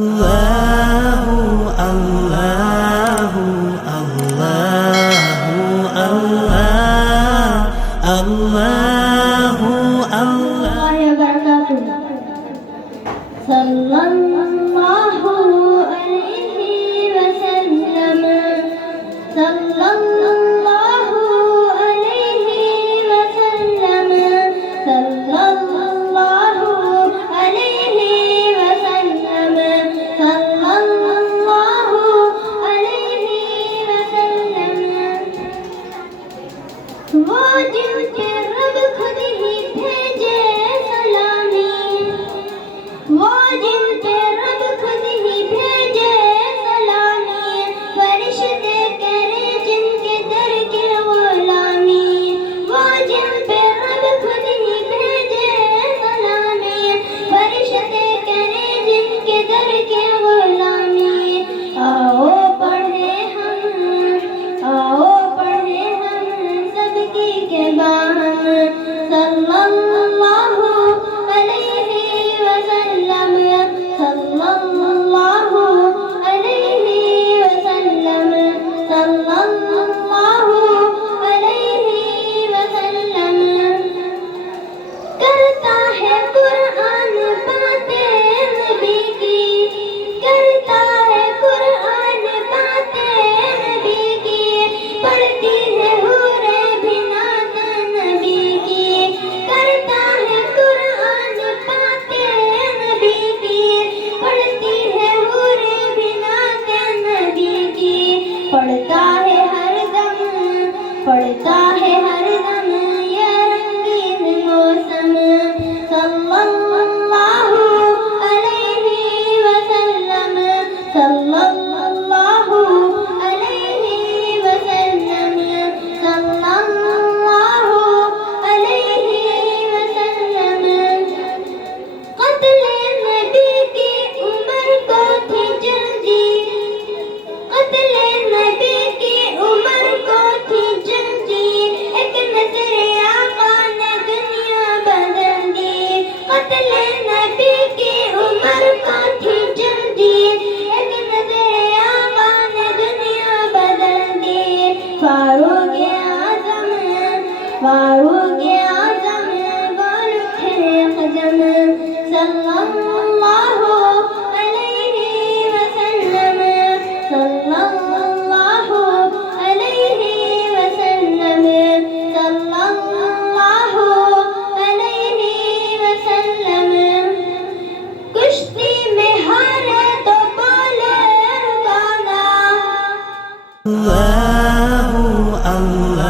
Allahu Allahu Allahu Allah Allahu Allah ya barakatuh. Sallallahu alaihi wasallam. Sallallahu alaihi wasallam. Sallallahu alaihi wasallam. Sallallahu alaihi wasallam. वो जिनके रब खुद ही भेजे सलामी, वो जिनके रब खुद ही भेजे सलामी, फरिश्ते करे जिनके दर के गुलामी, वो जिन पे रब खुद ही भेजे सलामी, फरिश्ते करे जिनके दर के गुलामी। आओ पढ़े हम, आओ पढ़े हम सबकी के बाहम। सल्लल्लाहु अलैहि वसल्लम, सल्लल्लाहु अलैहि वसल्लम, सल्लल्लाहु अलैहि वसल्लम। करता है कुरान बातें नबी की, करता है कुरान बातें नबी की, पढ़ती है हूरे भी नात नबी की, करता है कुरान बातें नबी की, पढ़ती है हूरे भी नात नबी की, पढ़ता है हर दम, पढ़ता है हर दम ये रंगीन मौसम। सल्लल्लाहु अलैहि वसल्लम, सल्लल्लाहु अलैहि वसल्लम, सल्लल्लाहु अलैहि वसल्लम। क़त्ल नबी की उम्र को थी जल्दी, क़त्ल नबी की उम्र को थी जल्दी, एक नज़र आका ने दुनिया बदल दी। क़त्ल नबी की उम्र को थी जल्दी, एक नज़र आका ने दुनिया बदल दी। फारूक आज़म, फारूक आज़म बोल उठे कदम। सल्लल्लाहु अलैहि वसल्लम, सल्लल्लाहु अलैहि वसल्लम, सल्लल्लाहु अलैहि वसल्लम। कुश्ती में हारे तो बोले गाना। Allahu Allah